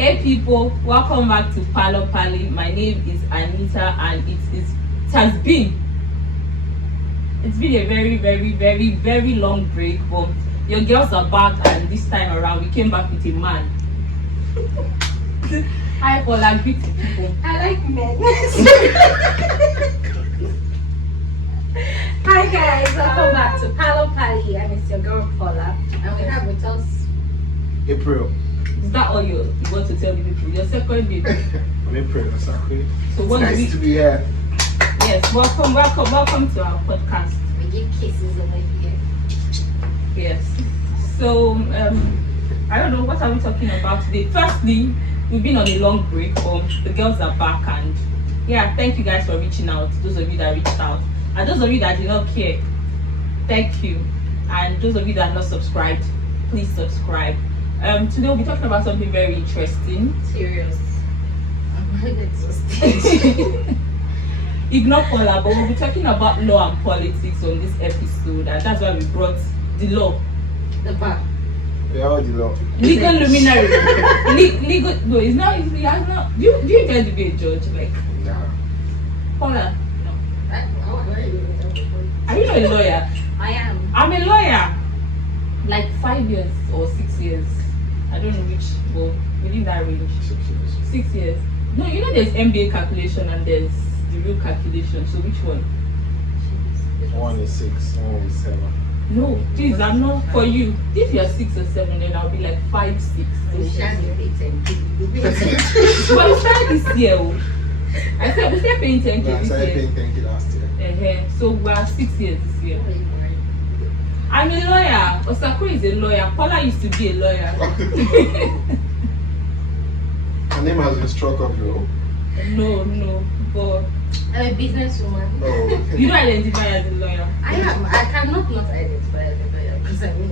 Hey people, welcome back to Palo Pali. My name is Anita and it's been a very long break, but your girls are back and this time around we came back with a man. Hi Paula, greet people. I like men. Hi guys, welcome back to Palo Pali. And it's your girl Paula, and we have with us April. Is that all you want to tell the people? Your second name. I'm April, Osakwe. So what Nice to be here. Yes, welcome to our podcast. we give kisses over here. Yes. So I don't know what are we talking about today. Firstly, we've been on a long break, but the girls are back, and yeah, thank you guys for reaching out. Those of you that reached out, and those of you that did not care, thank you. And those of you that are not subscribed, please subscribe. Today we'll be talking about something very interesting. Serious. I'm really exhausted. Ignore Paula, but we'll be talking about law and politics on this episode, and that's why we brought the law. The bar. Yeah, all the law. Legal luminary. Legal. No, it's not. He has not. Do you intend to be a judge? Like Nah. Paula? No. Are you not a lawyer? I am. I'm a lawyer. Like 5 years or 6 years. I don't know which, but within that range. 6 years. 6 years. No, you know there's MBA calculation and there's the real calculation. So which one? One is 6, one is 7. No, please, I'm not for you. If you're 6 or 7, then I'll be like 5, 6. We started But we started this year. Oh. I said we started paying 10K No, I this started year. paying 10K last year. So we're 6 years this year. I'm a lawyer. Osakwe is a lawyer. Paula used to be a lawyer. Her name has been struck off, though. No, but I'm a businesswoman. Oh, you don't identify as a lawyer. I am. I cannot not identify as a lawyer because I mean.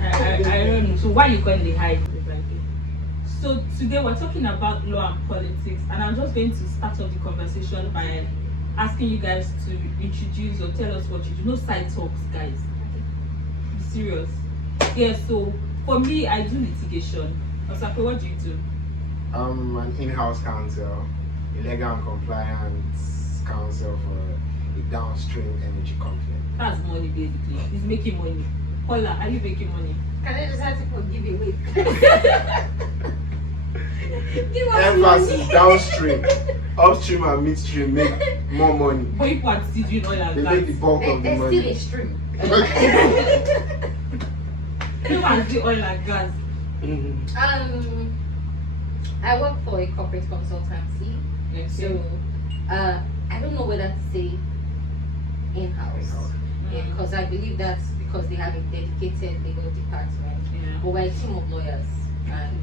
I don't know. So why you calling the hide? So today we're talking about law and politics, and I'm just going to start off the conversation by asking you guys to introduce or tell us what you do. No side talks, guys. Be serious. Yeah. So for me, I do litigation. Osakwe, what do you do? I'm an in-house counsel, illegal and compliance counsel for a downstream energy company. That's money, basically. He's making money. Paula, are you making money? Can I just ask you for giveaway? Give us Emphasis money. downstream. Upstream and midstream make more money. But you are still doing oil They and make the gas. bulk of the There's still money. a stream. You are still oil and gas. Mhm. I work for a corporate consultancy, so I don't know whether to say in-house, In-house. because I believe that's because they have a dedicated legal department. Yeah. But we're a team of lawyers, and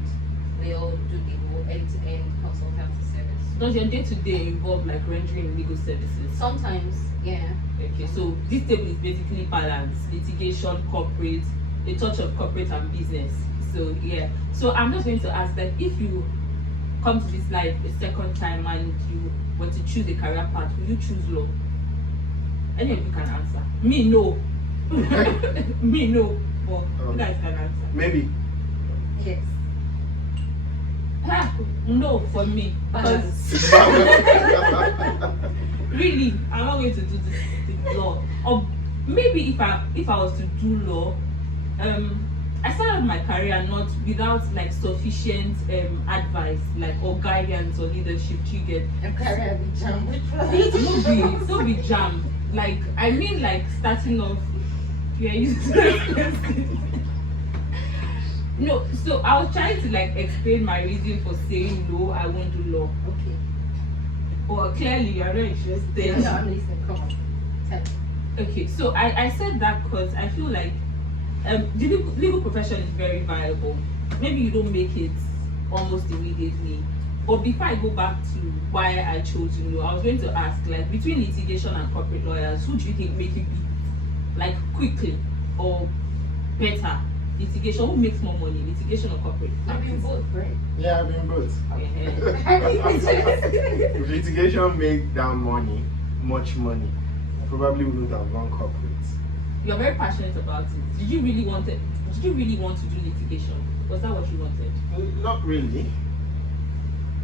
we all do the whole end-to-end consultancy service. Does your day-to-day involve like rendering legal services? Sometimes, yeah. Okay, so this table is basically balanced: litigation, corporate, a touch of corporate and business. So yeah. So I'm just going to ask that if you come to this life a second time and you want to choose a career path, will you choose law? Any of you can answer. Me no. Me no. But you guys can answer. Maybe. Yes. No for me. Because really, I'm not going to do this law. Or maybe if I was to do law, I started my career not without like sufficient advice, like or guidance or leadership. You get I'm career with jam. don't be jam. Like I mean, like starting off. Yeah, no. So I was trying to like explain my reason for saying no. I won't do law. Okay. Well, clearly you're not interested. No, I'm listening. Come on. Tell me. Okay, so I said that because I feel like the legal profession is very viable. Maybe you don't make it almost immediately. But before I go back to why I chose I was going to ask, like, between litigation and corporate lawyers, who do you think make it big? Like, quickly or better? Litigation, who makes more money? Litigation or corporate? I've been both, right? Yeah, I've been both. Yeah. If litigation make that money, much money, I probably wouldn't have gone corporate. you're very passionate about it. Did you really want it? Did you really want to do litigation? Was that what you wanted? Not really.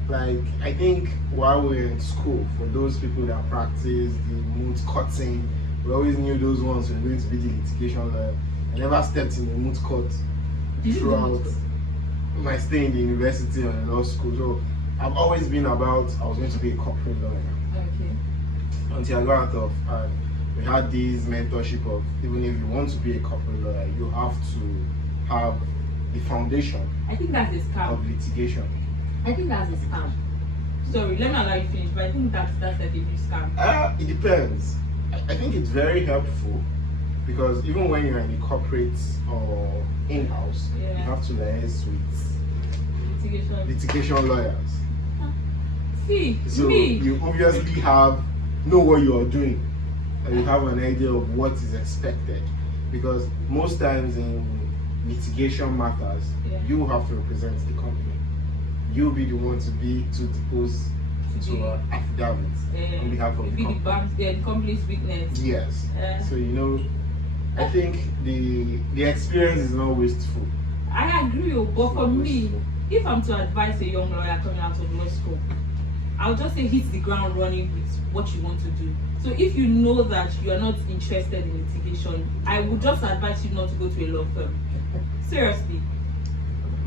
Like, I think while we were in school, for those people that practice the moot cutting, we always knew those ones were going to be the litigation lawyer. I never stepped in the moot court Did you do throughout moot court? my stay in the university and law school. So I've always been about, I was going to be a corporate lawyer. Okay. Until I got out of, we had this mentorship of, even if you want to be a corporate lawyer, you have to have the foundation I think that's a scam. of litigation. I think that's a scam. Sorry, let me allow you finish, but I think that's like a big scam. It depends. I think it's very helpful because even when you're in the corporate or in-house, you Yeah. have to liaise with Litigation. litigation lawyers. See, So me. you obviously know what you are doing, and you have an idea of what is expected. Because most times in litigation matters, Yeah. you have to represent the company. You'll be the one to depose to the- affidavit on behalf of the be the company. bank, the company's witness. Yes. Uh, So I think the experience is not wasteful. I agree, but It's for not me, wasteful. if I'm to advise a young lawyer coming out of law school, I'll just say hit the ground running with what you want to do. So if you know that you are not interested in litigation, I would just advise you not to go to a law firm. Seriously.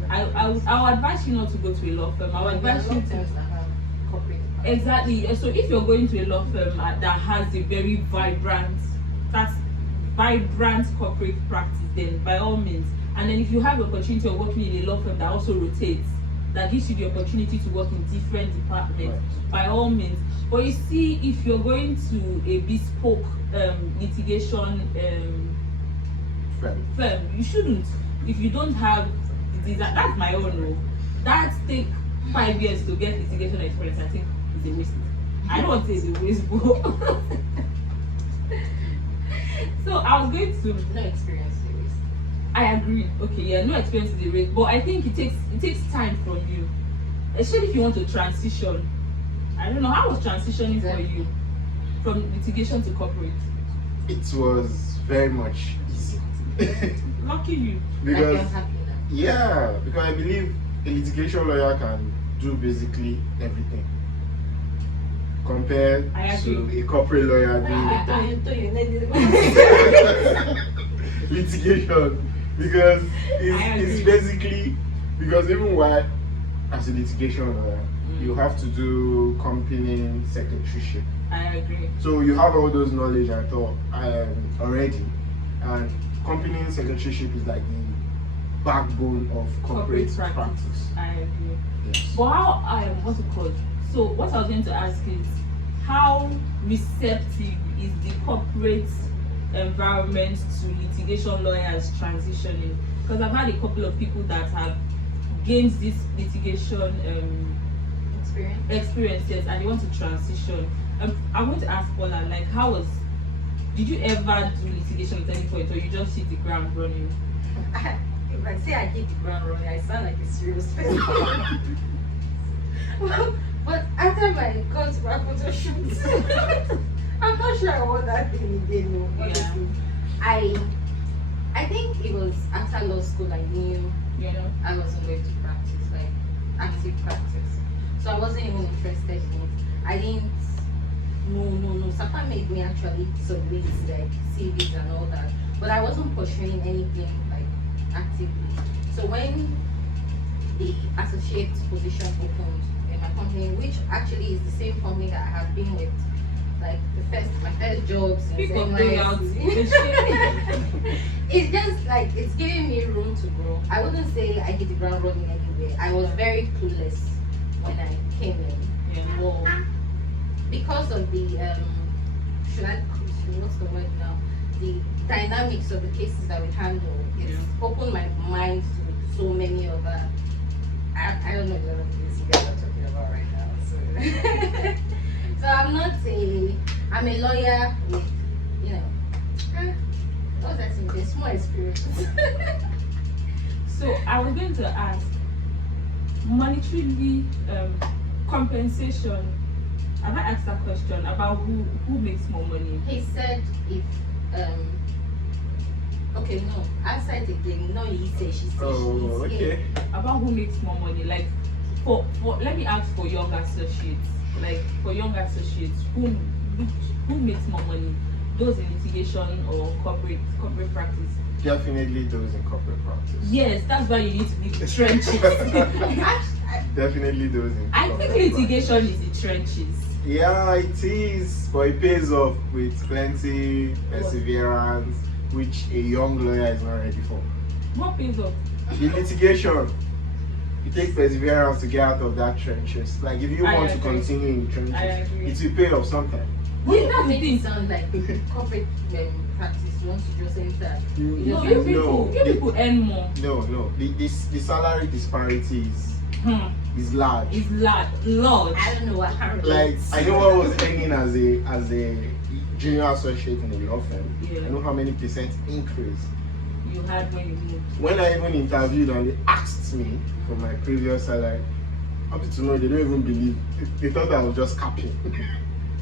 I would advise you not to go to a law firm. I would advise you to exactly. So if you're going to a law firm that has a very vibrant corporate practice, then by all means. And then if you have the opportunity of working in a law firm that also rotates, that gives you the opportunity to work in different departments, by all means. But you see, if you're going to a bespoke litigation firm, you shouldn't. If you don't have that's my own rule. That take 5 years to get litigation experience, I think is a waste. I don't want to say it's a waste, but so I was going to No experience to waste. I agree. Okay, yeah, no experience is a waste, but I think it takes time from you, especially if you want to transition. I don't know how was transitioning for you from litigation to corporate. It was very much easy. Lucky you. Because I'm happy now. yeah, because I believe a litigation lawyer can do basically everything compared I to agree. a corporate lawyer I doing thought you needed litigation, because I it's agree. basically, because even while as a litigation lawyer you have to do company secretaryship, I agree. so you have all those knowledge I thought already, and company secretaryship is like the backbone of corporate practice. I agree. Yes. But how what's it called? So what I was going to ask is, how receptive is the corporate environment to litigation lawyers transitioning? Because I've had a couple of people that have gained this litigation experiences and they want to transition. I want to ask Paula, like, did you ever do litigation at any point, or you just hit the ground running? If I say I hit the ground running, I sound like a serious person. But after my contract photo shoot, I'm not sure I want that thing again. No, honestly. I think it was after law school I knew I wasn't going to practice, like active practice. So I wasn't even interested in it. I didn't. No. Sapa made me actually submit like CVs and all that, but I wasn't pursuing anything like actively. So when the associate position opened in my company, which actually is the same company that I have been with, like my first job since People it's just like it's giving me room to grow. I wouldn't say I hit the ground running anyway. I was very clueless when I came in. Yeah. Well, because of the what's the word now? The dynamics of the cases that we handle, it's opened my mind to so many other. I don't know a lot of things you guys are talking about right now. So, so I'm a lawyer with, what's that thing? There's more experience. So I was going to ask, monetarily, compensation. Have I asked that question about who makes more money? He said if Okay, no. Outside the game, no, he say, she say, Oh, she okay. About who makes more money, like for let me ask for young associates, like for young associates, who makes more money, those in litigation or corporate practice? Definitely those in corporate practice. Yes, that's why you need to be in the trenches. Definitely those in I think corporate litigation is the trenches. Yeah, it is, but it pays off with plenty perseverance, which a young lawyer is not ready for. What pays off? In litigation, it takes perseverance to get out of that trenches. Like if you I want to agree. continue in the I trenches, agree. it will pay off sometime. Yeah, That that's the makes thing. it sound like corporate practice once you just enter. You- No, you you people earn more. No. The salary disparity is large. It's large. I don't know what happened. Like I know I was earning as a junior associate in a law firm. Yeah. I know how many percent increase. You had when you moved. When I even interviewed and they asked me for my previous salary, up to know they don't even believe. They thought I was just capping.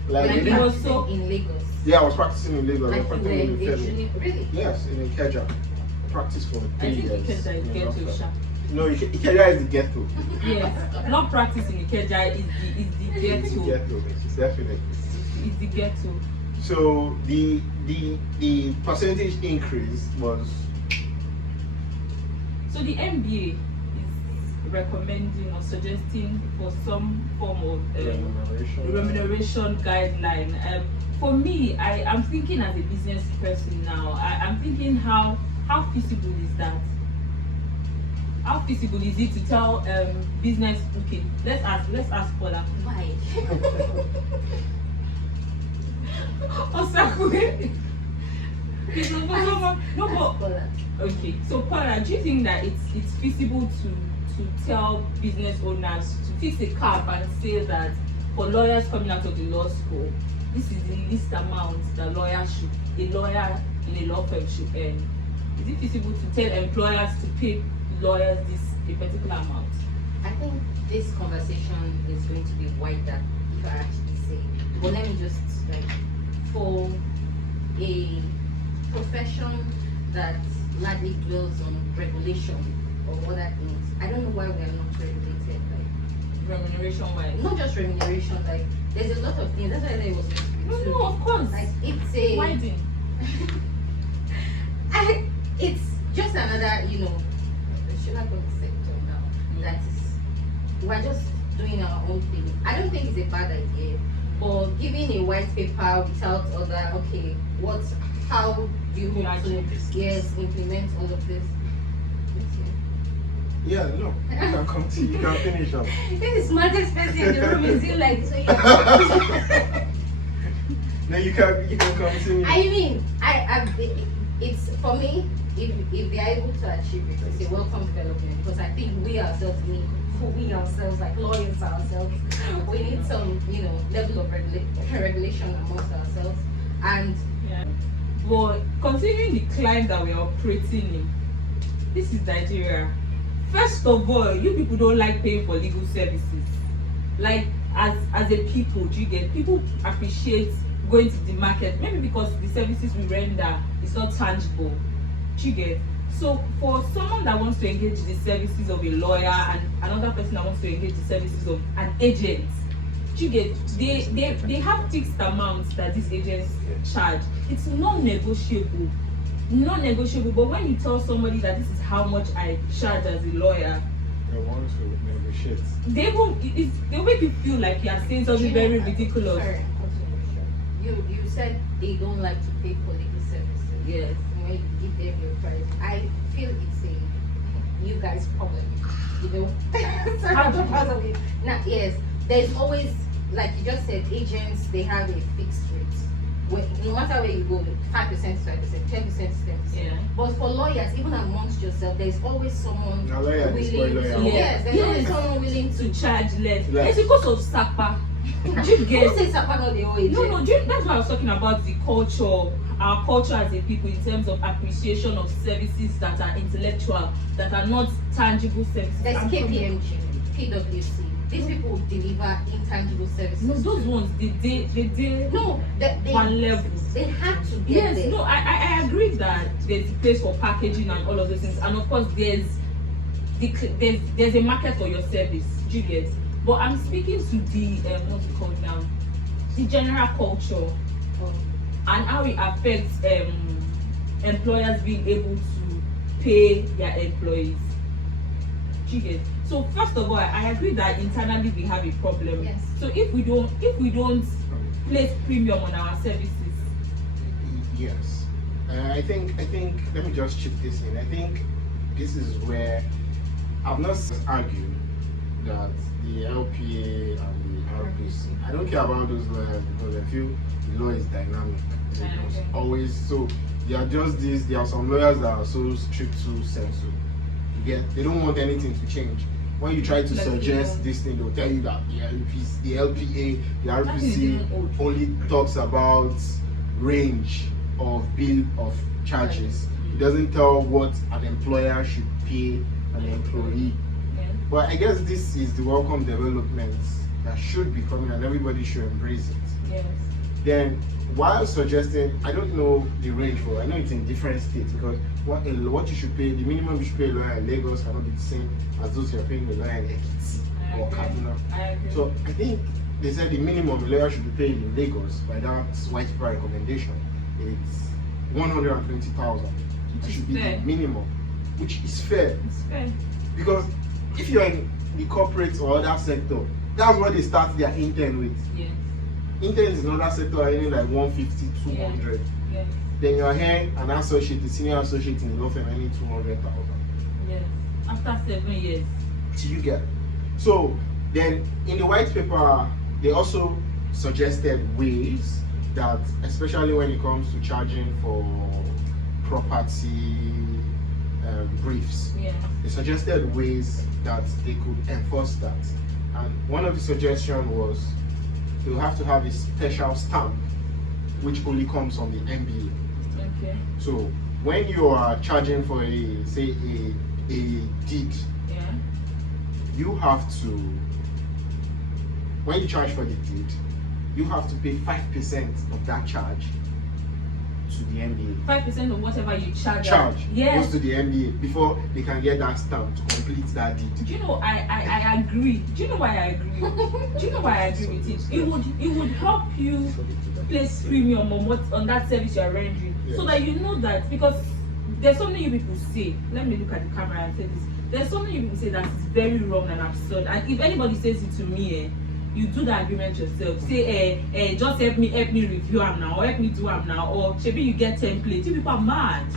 like they it didn't- was so- in Lagos. Yeah, I was practicing in Lagos. I Like was you were practicing in the firm. usually really. Yes, in Ikeja. I practiced for 3 I think years. Ikeja is in a law ghetto, firm. sha. No, Ikeja is the ghetto. Yes, not practicing Ikeja is the ghetto. Ghetto, definitely. It's the ghetto. So the percentage increase was So the MBA is recommending or suggesting for some form of remuneration guideline. For me, I'm thinking as a business person now. I'm thinking how feasible is that? How feasible is it to tell business? Okay, let's ask Paula. Why? Osakwe. Because for someone, no, but okay. So Paula, do you think that it's feasible to tell business owners to fix a cap and say that for lawyers coming out of the law school, this is the least amount that a lawyer in a law firm should earn? Is it feasible to tell employers to pay lawyers a particular amount? I think this conversation is going to be wider if I actually say. But let me just like for a profession that largely dwells on regulation or other things, I don't know why we are not regulated. Like Remuneration wise? not just remuneration, like there's a lot of things. That's why I said it was No, of course. like it's a Widen. it's just another, should I go to sector now? That is, we're just doing our own thing. I don't think it's a bad idea, but giving a white paper without other, okay, how do you hope to, yes, implement all of this? Yeah, no. You can continue. You can finish up. This is smartest person in the room is you like, so yeah. No, you can continue. I mean, it's for me. If they are able to achieve it, it's a welcome development because I think we ourselves, like lawyers ourselves, we need some, level of regulation amongst ourselves. And Yeah. But considering the climate that we are operating in, this is Nigeria. First of all, you people don't like paying for legal services. Like as a people, do you get? People appreciate going to the market, maybe because the services we render is not tangible. Do you get? So for someone that wants to engage the services of a lawyer and another person that wants to engage the services of an agent, do you get? They have fixed amounts that these agents charge. It's non-negotiable. Non-negotiable. But when you tell somebody that this is how much I charge as a lawyer, I want to negotiate. they'll make you feel like you are saying something very ridiculous. Sorry, you said they don't like to pay for legal services. Yes. When you give them your price, I feel it's a you guys problem. How do you- Part of it. Now, yes, there's always, like you just said, agents, they have a fixed rate. No matter where you go, 5% is 5%, 10% is 10%. Yeah. But for lawyers, even amongst yourself, there's always someone Now, lawyer willing destroy to, lawyer. yes, there's always someone willing To to. charge less. Less. It's because of SAPA. Do you Who get? says Sapano the OAJ? No, that's why I was talking about the culture, our culture as a people in terms of appreciation of services that are intellectual, that are not tangible services. There's I'm from- KPMG, PwC, these people deliver intangible services. No, those ones they No, one level. They have to get Yes, there. no, I agree that there's a place for packaging and all of those things, and of course there's a market for your service. Do you get? But I'm speaking to the what's it called now? The general culture and how it affects employers being able to pay their employees. Do you get? So first of all, I agree that internally we have a problem. Yes. So if we don't place premium on our services. Yes. I think let me just chip this in. I think this is where I've not argued that the LPA and the RPC, I don't care about those lawyers because I feel the law is dynamic. It's always so. There are some lawyers that are so strict to censor. They don't want anything to change. When you try to suggest this thing, they'll tell you that the LPA, the RPC only talks about range of bill of charges. It doesn't tell what an employer should pay an employee. But I guess this is the welcome development that should be coming and everybody should embrace it. Yes. Then while suggesting, I don't know the range for, I know it's in different states because what you should pay, the minimum you should pay a lawyer in Lagos cannot be the same as those you're paying the lawyer in Ekiti or Kaduna. So I think they said the minimum a lawyer should be paid in Lagos by that white paper recommendation, it's 120,000. It should be the minimum, which is fair. It's fair. Because if you're in the corporate or other sector, that's what they start their intern with. Yes. Interns in other sector are earning like 150, 200. Yes. Then you're here an associate, a senior associate in the law firm earning 200,000. Yes. After 7 years. Do you get? So then in the white paper, they also suggested ways that, especially when it comes to charging for property briefs, they suggested ways that they could enforce that. And one of the suggestions was you have to have a special stamp which only comes from the MBA. Okay. So when you are charging for a deed, you have to, when you charge for the deed, you have to pay 5% of that charge to the MBA. 5% of whatever you charge. Goes to the MBA before they can get that stamp to complete that deed. Do you know, I agree. Do you know why I agree? Do you know why I agree with it? It would help you place premium on that service you are rendering. Yes. So that you know that, because there's something you people say, let me look at the camera and say this, there's something you people say that is very wrong and absurd, and if anybody says it to me, you do the agreement yourself. Say, just help me review them now, or help me do them now, or maybe you get template. You people are mad,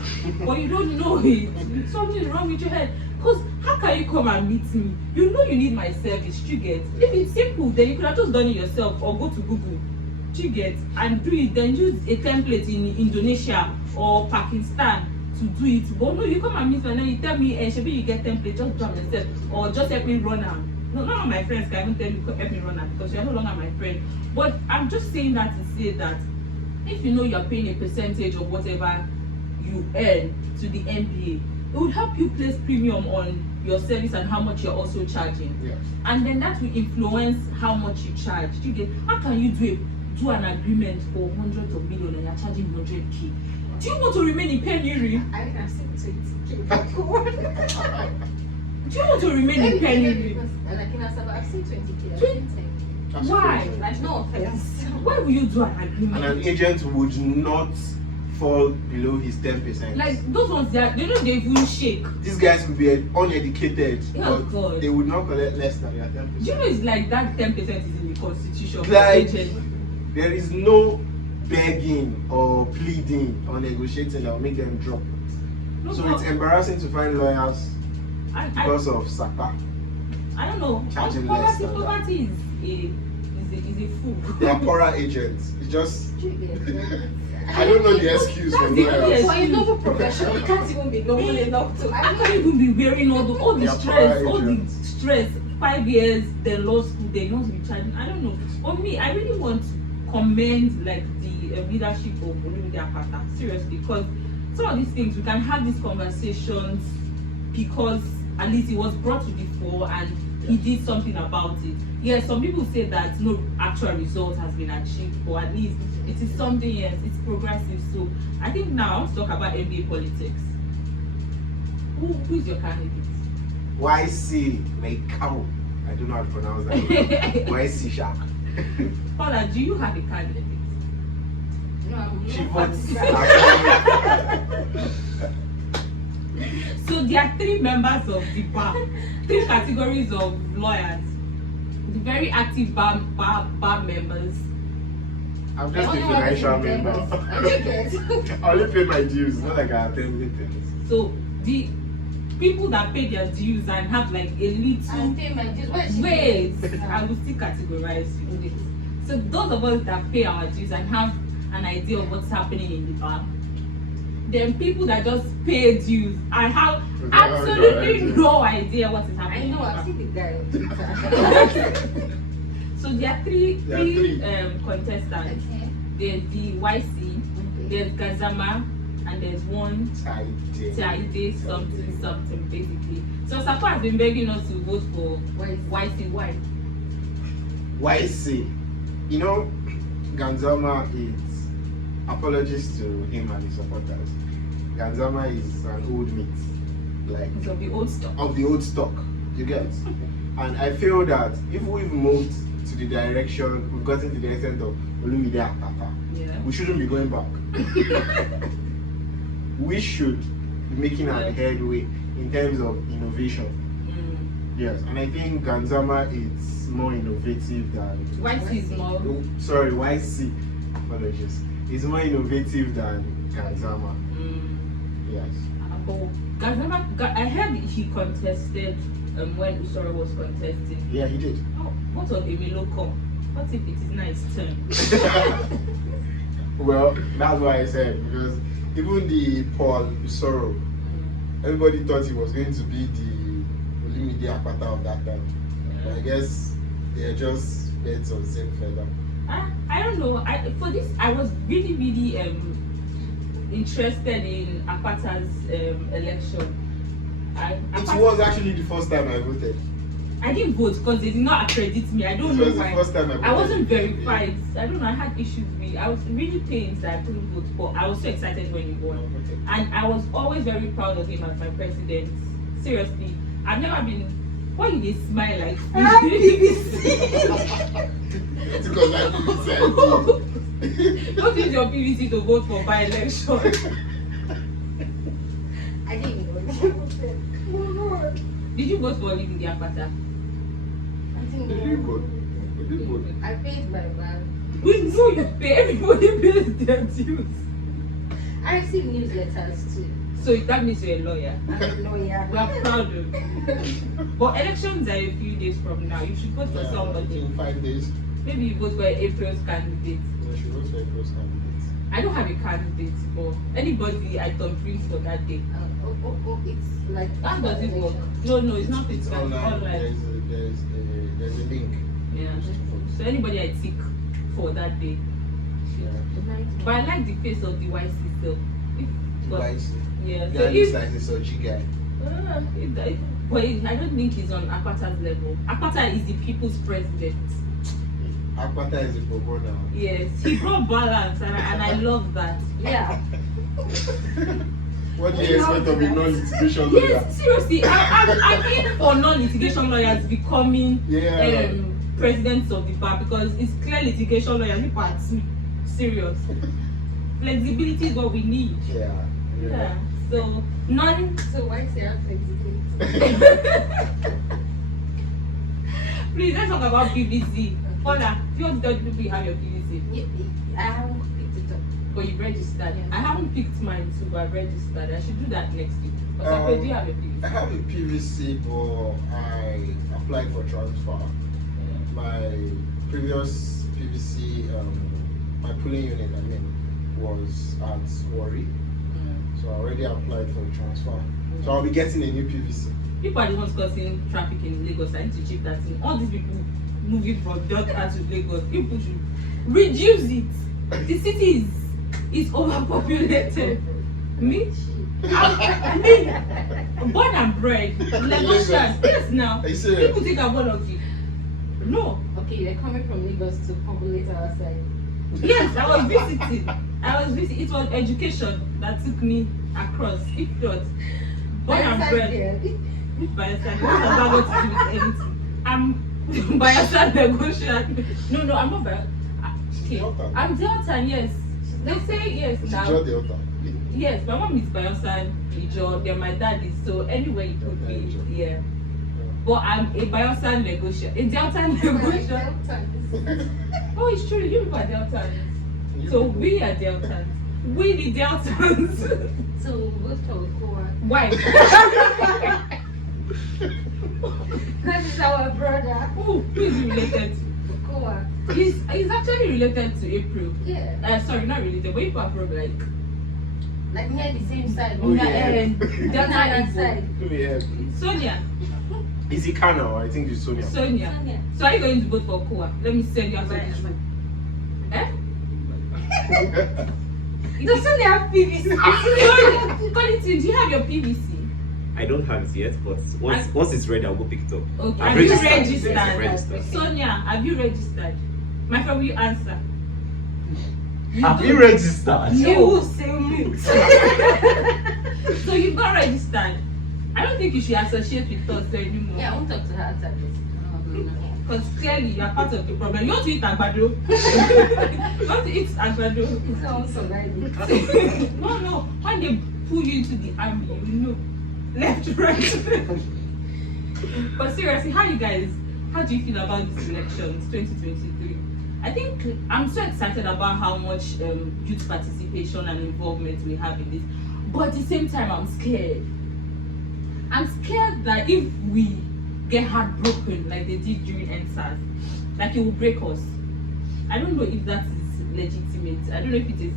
but you don't know it. Something is wrong with your head. Because how can you come and meet me? You know you need my service. You get? If it's simple, then you could have just done it yourself, or go to Google. You get? And do it. Then use a template in Indonesia or Pakistan to do it. But no, you come and meet me and then you tell me, maybe you get template, just do them yourself, or just help me run them. No, none of my friends can even tell you help me run that because you're no longer my friend. But I'm just saying that to say that if you know you're paying a percentage of whatever you earn to the MBA, it would help you place premium on your service and how much you're also charging. Yes. And then that will influence how much you charge. Do you get? How can you do an agreement for hundreds of millions and you're charging 100K? Do you want to remain in penury? I think I've seen 20K. Do you want to remain in penury? Like in Asaba, I've seen 20K. I've seen 10K. Why? Like no offense. Why will you do an agreement? And an agent would not fall below his 10%. Like those ones, they don't even shake. These guys will be uneducated, Oh, but God. they would not collect less than their 10%. Do you know it's like that 10% is in the constitution? Like, there is no begging or pleading or negotiating that will make them drop. No, So but it's embarrassing to find lawyers because of SAPA. I don't know. Charging less than Poverty is a fool. They are poorer agents. It's just, I I don't know the excuse for That's the only lawyers. For a noble profession, you can't even be noble enough to. I can't even be wearing all the They are stress, poor all the agents. stress. 5 years, then law school, they not be charging. I don't know. For me, I really want to commend like the leadership of Olumide Apata, seriously, because some of these things we can have these conversations because at least it was brought to the fore and he did something about it. Yes, some people say that no actual result has been achieved, but at least it is something. Yes, it's progressive. So I think now I want to talk about NBA politics. Who is your candidate? YC Mekau. I don't know how to pronounce that. YC Shark. Paula, do you have a candidate? No, I'm She not. votes. So there are 3 members of the bar, 3 categories of lawyers. The very active bar members. I'm I just a only want financial to be member. members. I don't get. I only pay my dues, not like I attend meetings. So the people that pay their dues and have like a I little pay my dues. What is she wait, doing? I will still categorize you. Wait. So those of us that pay our dues and have an idea of what's happening in the bar, then people that just pay dues and have absolutely no idea what is I happening. know, in I've the seen the guy on Twitter. So there are three There are three. contestants. Okay. There's the YC, there's Gazama, and there's one Taide something basically. So Osakwe has been begging us to vote for YC. Why? YC. You know, Ganzama is apologies to him and his supporters. Ganzama is an old meat, like It's of the old stock. of the old stock. You get? And I feel that if we've moved to the direction, we've gotten to the extent of Olumide Akpata, Yeah. we shouldn't be going back. We should be making our headway in terms of innovation. Yes, and I think Ganzama is more innovative than YC is more. oh, sorry, YC. Apologies. It's more innovative than Ganzama. Yes. But Gazama, I heard he contested when Usoro was contesting. Yeah, he did. Oh, what of Emilio come? What if it is nice turn? Well, that's why I said, because even the Paul Usoro, everybody thought he was going to be the Olumide Akpata of that time. But I guess they're just birds of the same feather. I don't know. For this, I was really interested in Akpata's election. It was actually the first time I voted. I didn't vote because they did not accredit me. I don't It know was the why. first time I voted. I wasn't verified. I don't know. I had issues with. I was really pained that I couldn't vote, but I was so excited when he won, and I was always very proud of him as my president. Seriously, I've never been. Why you dey smile like It's because I didn't Don't use your PVC to vote for by-election. I didn't know. Did you vote for Olumide Akpata? I didn't Did you know. vote? Did you vote? I paid my bag. We know you pay. Everybody pays their dues. I receive newsletters too. So that means you're a lawyer. I'm a lawyer. We are proud of you. But elections are a few days from now. You should vote for somebody. In 5 days, Maybe you vote for April's candidate. I should vote for a close candidate. I don't have a candidate, but anybody I can bring for that day. It's like How does it work? No, it's not It's physical. It's online. online. There's a link. Yeah. So anybody I tick for that day. Yeah. But I like the face of the YC still. But, YC. yeah. Yeah, So looks if, like a Soji guy. but I don't think he's on Akpata's level. Akpata is the people's president. Akpata is a bobo now. Yes, he brought balance, and I love that. Yeah. What do you expect of a non-litigation lawyer? Yes, seriously, I'm in for non-litigation lawyers becoming Yeah. presidents of the bar because it's clear litigation lawyers people are serious. Flexibility is what we need. Yeah. Yeah. So none. So why say I'm flexible? Please let's talk about PVC. Paula, do you want to tell people you have your PVC? I haven't picked it up. But you've registered. Yeah. I haven't picked mine too, but I've registered. I should do that next week. Osakwe, do you have your PVC? I have a PVC, but I applied for transfer. My previous PVC, my pooling unit, was at Warri. So I already applied for a transfer. So I'll be getting a new PVC. People are the ones causing traffic in Lagos. I need to check that thing. All these people moving from Delta to Lagos, people should reduce it. The city is overpopulated. Me? I mean, Born and bred. Lagosian. Yes, now. Are you serious? People think I'm one of you. No. Okay, you're coming from Lagos to populate our side. Yes, I was visiting. It was education that took me across. If not, born and bred. By your side. What has that got to do with anything? I'm by your side negotiation. No, I'm not by. Okay. I'm Delta, yes. They say yes now. Yes, my mom is Bayelsa Ijo, then my dad is, so anyway it could be, yeah. But I'm a Bayelsa negotiator, a Delta negotiator. Oh, it's true, you people are Deltans. So we are Deltans. We the Deltans. So we vote for Kowa. Why? That is our brother. Who is he related to? Kowa. He's actually related to April. Yeah. Sorry, not related, but April are from Like near the same side. Oh, yeah. Delta side. Yeah. Sonia. Is it Kana? I think it's Sonia. Sonia. So are you going to vote for Kowa? Let me send you out of this room. Eh? Does Sonia have PVC? Quality, do you have your PVC? I don't have it yet, but once it's ready, I'll go pick it up. Okay. I've Have you registered. registered? I've registered. Sonia, have you registered? My friend, will you answer? Have you registered? You say mute. So you got registered. I don't think you should associate with us anymore. Yeah, I won't talk to her after this. Because clearly you are part of the problem. You want to eat agbado. You want to eat agbado. It's not so nice. No. When they pull you into the army, you know. Left, right. But seriously, how do you feel about this elections 2023? I think I'm so excited about how much youth participation and involvement we have in this. But at the same time, I'm scared. I'm scared that if we get heartbroken like they did during NSAS, like it will break us. I don't know if that is legitimate. I don't know if it is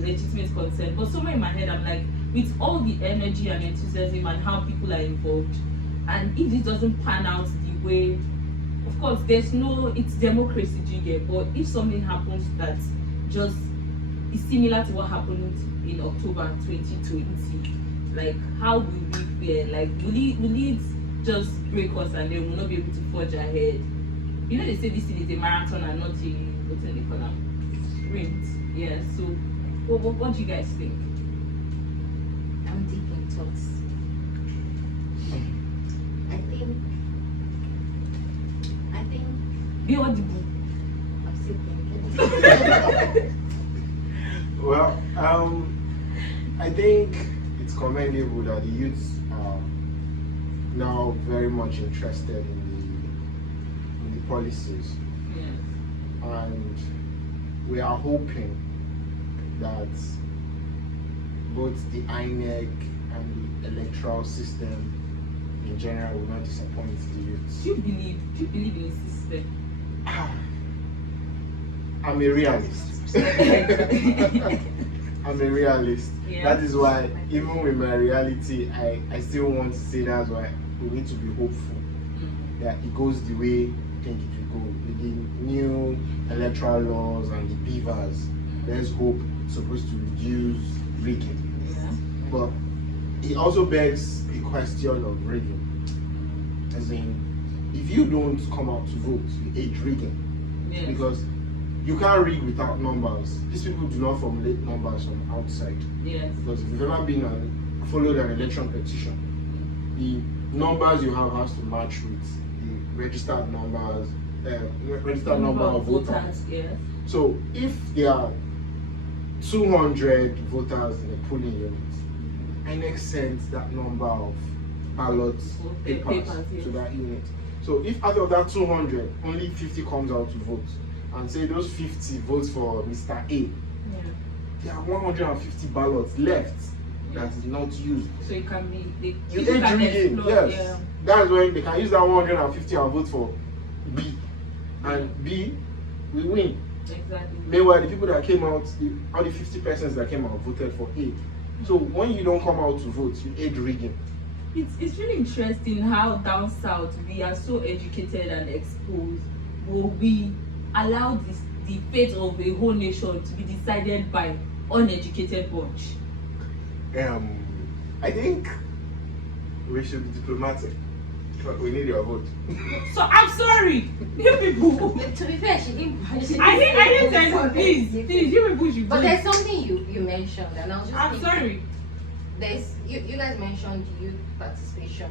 legitimate concern. But somewhere in my head, I'm like, with all the energy and enthusiasm and how people are involved, and if this doesn't pan out the way, of course, it's democracy, but if something happens that just is similar to what happened in October 2020, like how will we feel? Like will it just break us and then we'll not be able to forge ahead? You know, they say this thing is a marathon and not a sprint. Yeah, so what do you guys think? I'm deep in thoughts. I think Be audible. I'm still thinking. Well, I think it's commendable that the youths are now very much interested in the policies, Yes. and we are hoping that both the INEC and the electoral system in general will not disappoint the youths. Do you believe in the system? I'm a realist. I'm a realist. Yeah. That is why, even with my reality, I still want to say that's why we need to be hopeful that it goes the way we think it will go. With the new electoral laws and the beavers, there's hope it's supposed to reduce rigging. Yeah. But it also begs the question of rigging. As in, if you don't come out to vote, you aid rigging. Yes. Because you can't rig without numbers. These people do not formulate numbers from outside. Yes. Because if you've ever followed an election petition, the numbers you have has to match with the registered numbers, registered number of voters. Yes. So if there are 200 voters in a polling unit, INEC sends that number of ballots, papers Yes. to that unit. So if out of that 200, only 50 comes out to vote, and say those 50 votes for Mr. A, Yeah. there are 150 ballots left that is not used. So it can be You people age can rigging, explore, yes. yeah. That's when they can use that 150 and vote for B. And B, we win. Exactly. Meanwhile, the people that came out, all the 50 persons that came out voted for A. So when you don't come out to vote, you aid rigging. It's really interesting how down south we are so educated and exposed, but we allow the fate of a whole nation to be decided by uneducated bunch. I think We should be diplomatic. But we need your vote. So I'm sorry, you people. To be fair, she didn't. I didn't say so. Please, you people should But vote. there's something you mentioned, and I was just I'm thinking, sorry. There's you guys mentioned youth participation,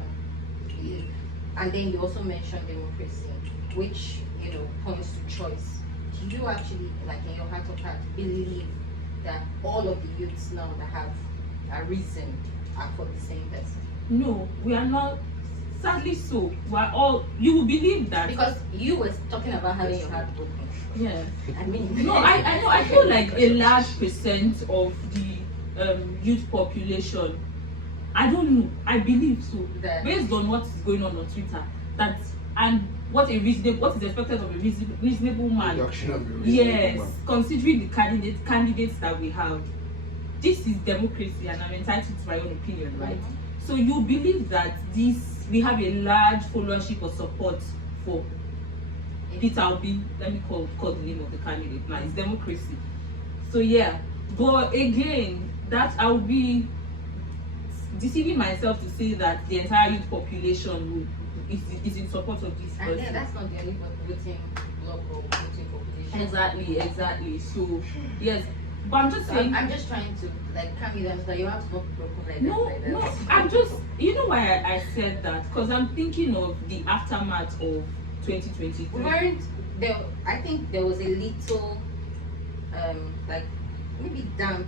and then you also mentioned democracy, which points to choice. Do you actually, like in your heart of heart, believe that all of the youths now that have arisen are for the same person? No, we are not. Sadly, so we are all. You will believe that Because you were talking about having your heart broken. Yeah. I mean, No, I know. I feel like a large percent of the youth population. I don't know. I believe so. That- Based on what is going on Twitter, that and what is expected of a reasonable man. Reduction of the Yes, reasonable considering the candidates that we have, this is democracy, and I'm entitled to my own opinion, right? So you believe that we have a large followership or support for Peter Obi. Let me call the name of the candidate now. It's democracy. So yeah, but again, that I would be deceiving myself to say that the entire youth population is in support of this and person. then that's not the only voting bloc or voting population. Exactly. So yes, but I'm just So saying. I'm just trying to calm you down so that you have to not be broken like that. No, like that. no, I'm just, you know why I said that? Because I'm thinking of the aftermath of 2023. We weren't there. I think there was a little, like maybe damp.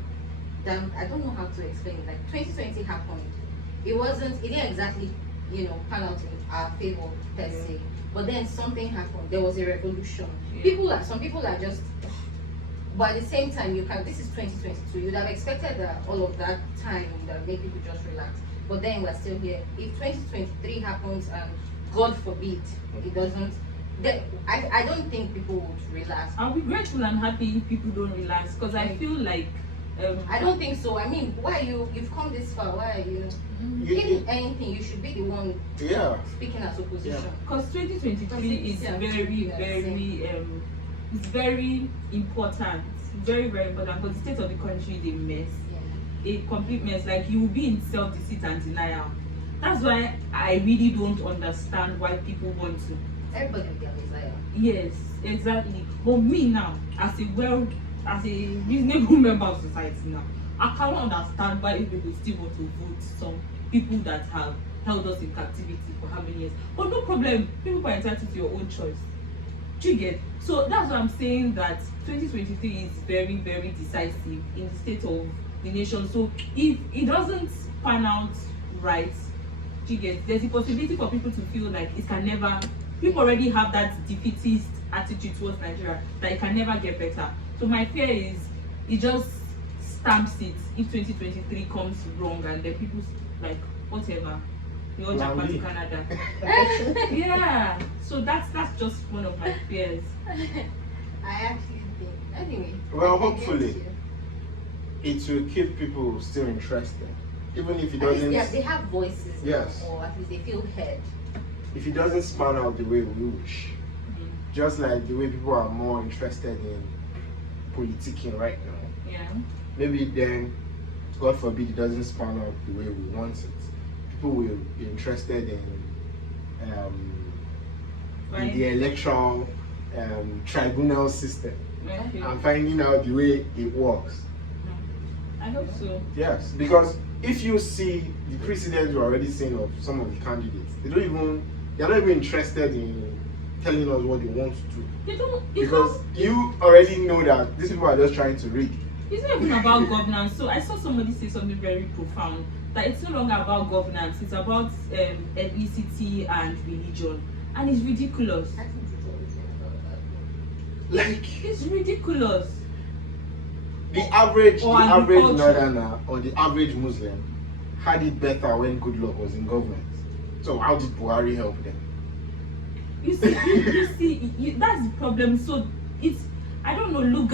I don't know how to explain it. Like 2020 happened. It didn't exactly, pan out in our favor per se. But then something happened. There was a revolution. Yeah. Some people are just. But at the same time, this is 2022. You'd have expected that all of that time would have made people just relax. But then we're still here. If 2023 happens and God forbid it doesn't, then I don't think people would relax. I'll be grateful and happy if people don't relax, because I feel like I don't think so. I mean, why you've come this far? Why are you? If anything, you should be the one Yeah. speaking as opposition. because 2023 is very important, very important, because the state of the country is a mess, a complete mess. Like, you will be in self-deceit and denial. That's why I really don't understand why people want to. Everybody will be a desire. Yes, exactly. But me now, as a reasonable member of society now, I cannot understand why people still want to vote some people that have held us in captivity for how many years. But no problem, people are entitled to your own choice. Do you get? So that's why I'm saying that 2023 is very, very decisive in the state of the nation. So if it doesn't pan out right, do you get? There's a possibility for people to feel like it can never. People already have that defeatist attitude towards Nigeria that it can never get better. So my fear is it just stamps it if 2023 comes wrong, and then people like whatever. We all Japan to Canada. Yeah. So that's just one of my fears. I actually think. Anyway. Well, I get hopefully you. it will keep people still interested, even if it At least doesn't. they have voices. Yes. Or at least they feel heard. If it doesn't span out the way we wish, just like the way people are more interested in politicking right now. Yeah. Maybe then, God forbid, it doesn't span out the way we want it. People will be interested in the electoral tribunal system Okay. and finding out the way it works. I hope so. Yes, because if you see the precedents we're already seeing of some of the candidates, they're not even interested in telling us what they want to do. They don't, Because you already know that these people are just trying to rig. it's not even about governance. So I saw somebody say something very profound, that it's no longer about governance, it's about ethnicity and religion. And it's ridiculous. I think it's always been about that. Like It's ridiculous. the average Or agriculture. northerner or the average Muslim had it better when Goodluck was in government. So how did Buhari help them? You see, that's the problem. So it's, I don't know, Lord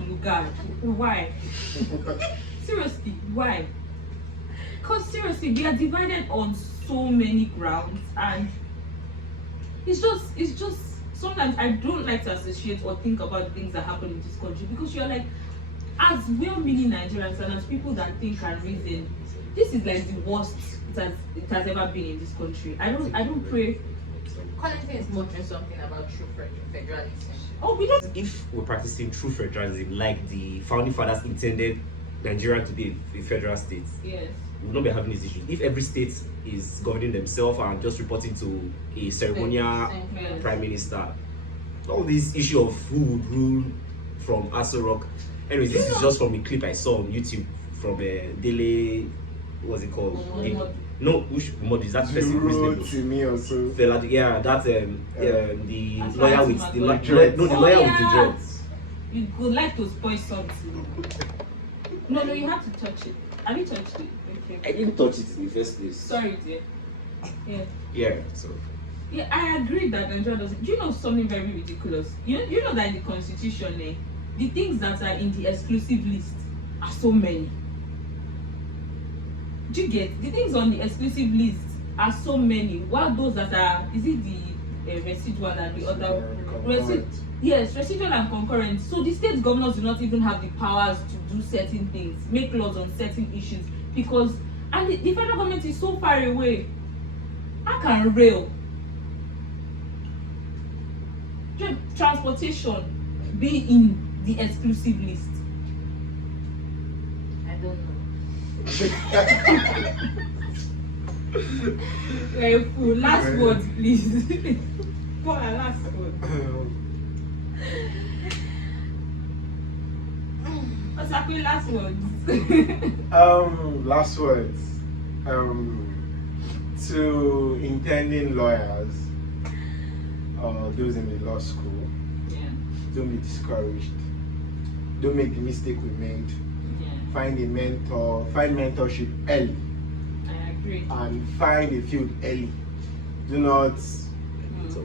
Lugard. Why? Seriously, why? Because seriously, we are divided on so many grounds, and it's just sometimes I don't like to associate or think about things that happen in this country, because you're like, as well-meaning Nigerians and as people that think and reason, this is like the worst it has ever been in this country. I don't pray. Quality is muttering something about true federalism. Oh, we don't. If we're practicing true federalism, like the founding fathers intended Nigeria to be a federal state, Yes. we will not be having these issues. If every state is governing themselves and just reporting to a ceremonial Yes. prime minister, all this issue of who would rule from Aso Rock. Anyways, this is just from a clip I saw on YouTube from Dele. What's it called? Momodu. No, which mod is that person Duro reasonable? to me also. Fela, yeah, that the As lawyer far as with my the God. lawyer, no, the Oh, lawyer with yeah. the dreads. You would like to spoil something. No, you have to touch it. Have you touched it? Okay. I didn't touch it in the first place. Sorry, dear. Yeah. Yeah, so Yeah, I agree that Nigeria doesn't. Do you know something very ridiculous? You know that in the constitution, the things that are in the exclusive list are so many. Do you get the things on the exclusive list are so many? While those that are, is it the residual and the other? Yes, residual and concurrent. So the state governors do not even have the powers to do certain things, make laws on certain issues, because the federal government is so far away. How can rail, transportation be in the exclusive list? I don't know. Very full. Last word, please. Paula, last word. Osakwe, last words. Last words. To intending lawyers or those in the law school, Yeah. don't be discouraged. Don't make the mistake we made. Yeah. Find a mentor, find mentorship early, I agree. and find a field early. Do not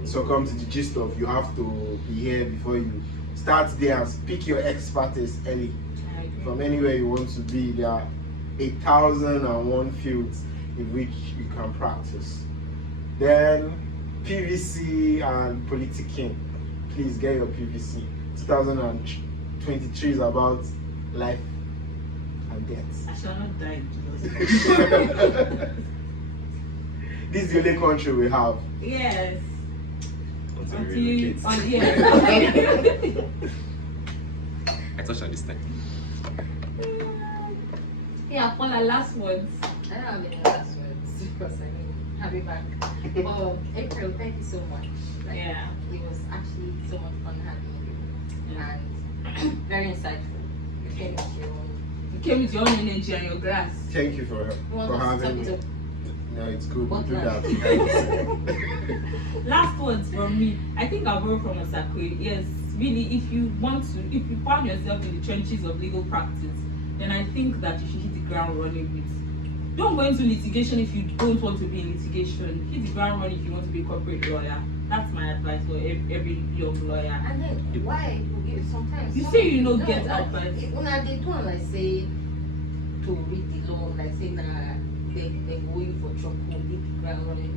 succumb to the gist of you have to be here before you start there, and pick your expertise early. I agree. From anywhere you want to be, there are 1,001 fields in which you can practice. Then PVC and politicking. Please get your PVC. 2023 is about life and death. I shall not die in Jesus. This is the only country we have. Yes. until Until we you, relocate. yeah. I touched on this time. Yeah, Paula, last words. I don't have any last words because I mean, I'll be back. Oh, April, thank you so much. Like, Yeah. It was actually so much fun having you and very insightful. You came with your own. You came with your own energy and your glass. Thank you for You want us to having talk me. to No, it's good. What We do last? that. Last words from me. I think I'll borrow from Osakwe. Yes, really, if you found yourself in the trenches of legal practice, then I think that you should hit the ground running with. Don't go into litigation if you don't want to be in litigation. Hit the ground running if you want to be a corporate lawyer. That's my advice for every young lawyer. And then why sometimes You say you don't get advice. When I did one, like say to read the law, like say they go in for trouble, hit the ground running.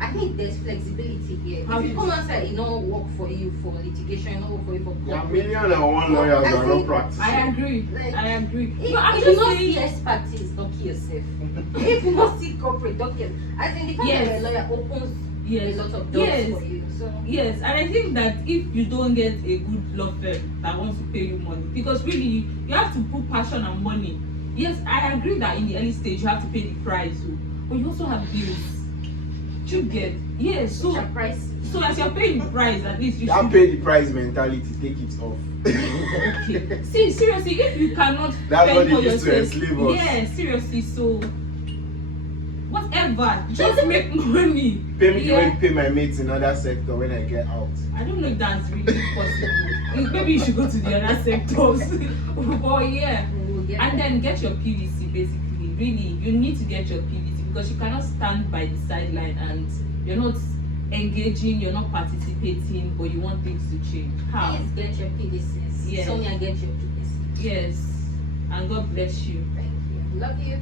I think there's flexibility here. How If you you- come outside, it don't work for you for litigation, it don't work for you for There are corporate. 1,001 lawyers I who are not think- practicing. I agree. Like, I agree. If, No, I'm if you just not see saying. expertise, don't kill yourself. If you not see corporate, don't kill. I think the fact Yes. that a lawyer opens Yes. a lot of doors Yes. for you. So Yes, and I think that if you don't get a good law firm that wants to pay you money, because really you have to put passion and money. Yes, I agree that in the early stage you have to pay the price, but you also have bills. You get yes, such a price. so as you're paying the price, at least you That should. pay the price mentality, take it off. Okay. See, seriously, if you cannot That's fend what they for used to yourself, enslave us. yeah, seriously, so whatever, just make money. Pay me the way Yeah. you pay my mates in other sector when I get out. I don't know if that's really possible. Maybe you should go to the other sectors. But yeah. We will get And there. then get your PVC basically. Really, you need to get your PVC because you cannot stand by the sideline and you're not engaging, you're not participating, but you want things to change. How? Please get your PVCs. Yes. Sonia, get your PVC. Yes. And God bless you. Thank you. Love you.